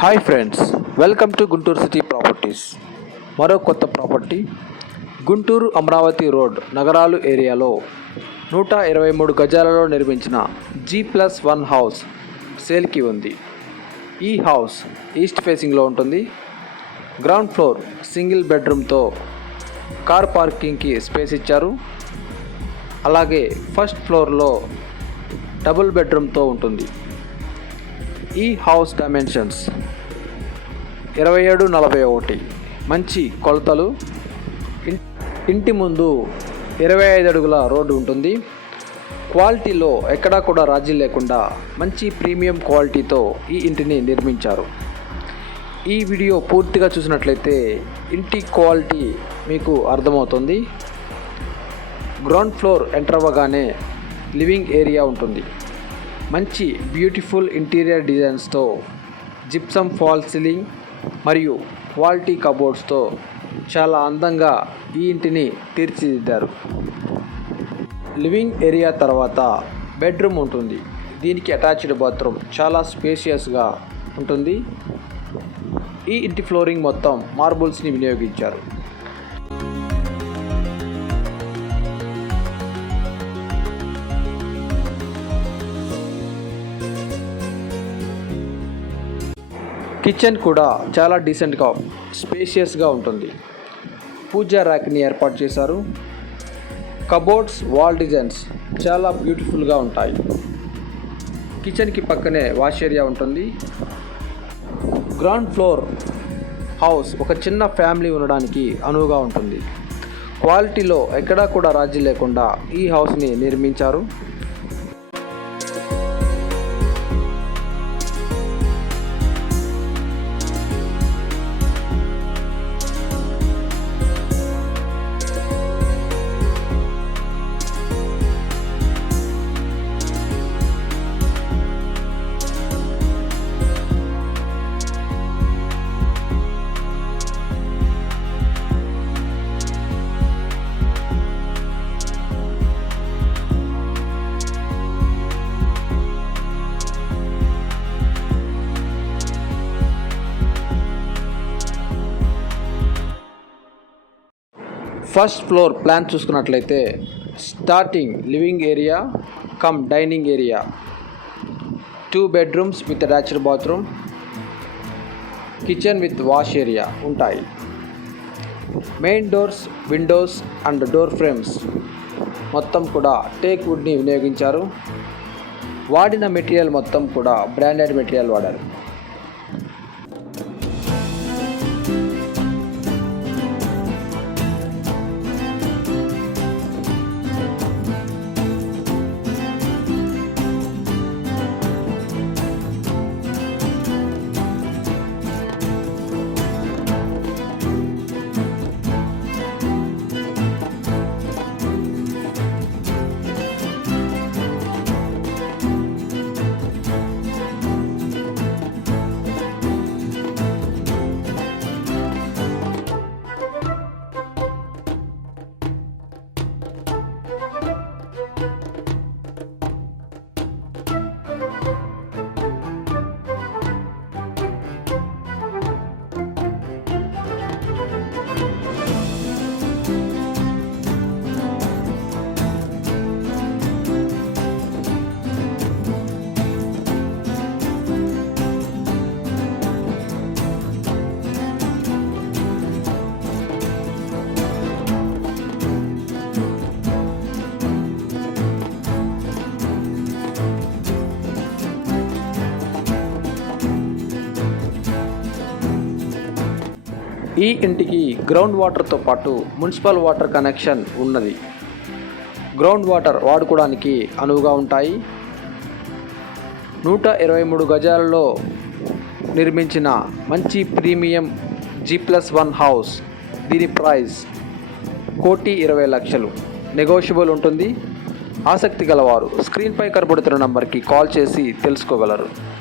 Hi friends welcome to Guntur city properties. మరో కొత్త property Guntur Amaravati road నగరాలు ఏరియాలో నూట ఇరవై మూడు గజాలలో నిర్మించిన జీ ప్లస్ వన్ హౌస్ సేల్కి ఉంది. ఈ హౌస్ ఈస్ట్ ఫేసింగ్లో ఉంటుంది. గ్రౌండ్ ఫ్లోర్ సింగిల్ బెడ్రూమ్తో కార్ పార్కింగ్కి స్పేస్ ఇచ్చారు. అలాగే ఫస్ట్ ఫ్లోర్లో డబుల్ బెడ్రూమ్తో ఉంటుంది. ఈ హౌస్ డైమెన్షన్స్. ఇరవై ఏడు నలభై ఒకటి. మంచి కొలతలు. ఇంటి ముందు ఇరవై ఐదు అడుగుల రోడ్డు ఉంటుంది. క్వాలిటీలో ఎక్కడా కూడా రాజీ లేకుండా మంచి ప్రీమియం క్వాలిటీతో ఈ ఇంటిని నిర్మించారు. ఈ వీడియో పూర్తిగా చూసినట్లయితే ఇంటి క్వాలిటీ మీకు అర్థమవుతుంది. గ్రౌండ్ ఫ్లోర్ ఎంటర్ అవ్వగానే లివింగ్ ఏరియా ఉంటుంది. మంచి బ్యూటిఫుల్ ఇంటీరియర్ డిజైన్స్తో జిప్సమ్ ఫాల్ సీలింగ్ మరియు క్వాలిటీ కబోర్డ్స్తో చాలా అందంగా ఈ ఇంటిని తీర్చిదిద్దారు. లివింగ్ ఏరియా తర్వాత బెడ్రూమ్ ఉంటుంది. దీనికి అటాచ్డ్ బాత్రూమ్ చాలా స్పేషియస్గా ఉంటుంది. ఈ ఇంటి ఫ్లోరింగ్ మొత్తం మార్బుల్స్ని వినియోగించారు. కిచెన్ కూడా చాలా డీసెంట్గా స్పేషియస్గా ఉంటుంది. పూజా ర్యాక్ని ఏర్పాటు చేశారు. కబోర్డ్స్ వాల్ డిజైన్స్ చాలా బ్యూటిఫుల్గా ఉంటాయి. కిచెన్కి పక్కనే వాష్ ఏరియా ఉంటుంది. గ్రౌండ్ ఫ్లోర్ హౌస్ ఒక చిన్న ఫ్యామిలీ ఉండడానికి అనువుగా ఉంటుంది. క్వాలిటీలో ఎక్కడా కూడా రాజీ లేకుండా ఈ హౌస్ని నిర్మించారు. ఫస్ట్ ఫ్లోర్ ప్లాన్ చూసుకున్నట్లయితే starting living area come dining area. Two bedrooms with attached bathroom kitchen with wash area ఉంటాయి. Main doors windows and door frames మొత్తం కూడా టేక్ వుడ్ని వినియోగించారు. వాడిన మెటీరియల్ మొత్తం కూడా బ్రాండెడ్ మెటీరియల్ వాడారు. ఈ ఇంటికి గ్రౌండ్ వాటర్తో పాటు మున్సిపల్ వాటర్ కనెక్షన్ ఉన్నది. గ్రౌండ్ వాటర్ వాడుకోవడానికి అనువుగా ఉంటాయి. నూట ఇరవై మూడు గజాలలో నిర్మించిన మంచి premium G plus one house. దీని ప్రైస్ కోటి ఇరవై లక్షలు. నెగోషియబుల్ ఉంటుంది. ఆసక్తి గలవారు స్క్రీన్పై కనబడుతున్న నంబర్కి కాల్ చేసి తెలుసుకోగలరు.